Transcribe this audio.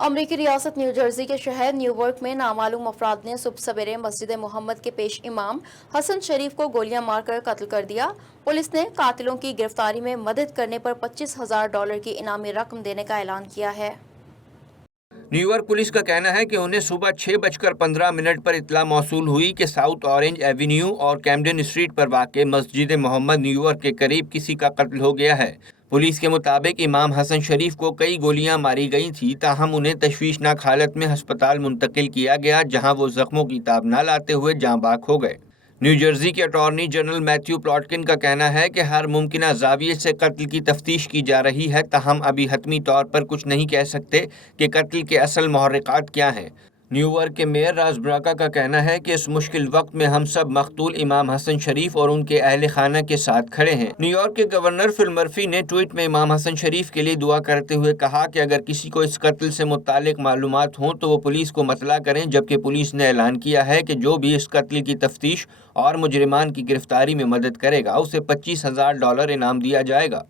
امریکی ریاست new Jersey کے شہر نیوورک میں نامعلوم افراد نے صبح سویرے مسجد محمد کے پیش امام حسن شریف کو گولیاں مار کر قتل کر دیا۔ پولیس نے قاتلوں کی گرفتاری میں مدد کرنے پر $25,000 کی انعامی رقم دینے کا اعلان کیا ہے۔ نیو یارک پولیس کا کہنا ہے کہ انہیں صبح 6:15 پر اطلاع موصول ہوئی کہ ساؤتھ اورنج ایونیو اور کیمڈن اسٹریٹ پر واقع مسجد محمد نیو یارک کے قریب کسی کا قتل ہو گیا ہے۔ پولیس کے مطابق امام حسن شریف کو کئی گولیاں ماری گئی تھیں، تاہم انہیں تشویشناک حالت میں ہسپتال منتقل کیا گیا، جہاں وہ زخموں کی تاب نہ لاتے ہوئے جاں بحق ہو گئے۔ نیو جرسی کے اٹارنی جنرل میتھیو پلاٹکن کا کہنا ہے کہ ہر ممکنہ زاویے سے قتل کی تفتیش کی جا رہی ہے، تاہم ابھی حتمی طور پر کچھ نہیں کہہ سکتے کہ قتل کے اصل محرکات کیا ہیں۔ نیو یارک کے میئر راز براکا کا کہنا ہے کہ اس مشکل وقت میں ہم سب مقتول امام حسن شریف اور ان کے اہل خانہ کے ساتھ کھڑے ہیں۔ نیو یارک کے گورنر فل مرفی نے ٹویٹ میں امام حسن شریف کے لیے دعا کرتے ہوئے کہا کہ اگر کسی کو اس قتل سے متعلق معلومات ہوں تو وہ پولیس کو مطلع کریں، جبکہ پولیس نے اعلان کیا ہے کہ جو بھی اس قتل کی تفتیش اور مجرمان کی گرفتاری میں مدد کرے گا اسے $25,000 انعام دیا جائے گا۔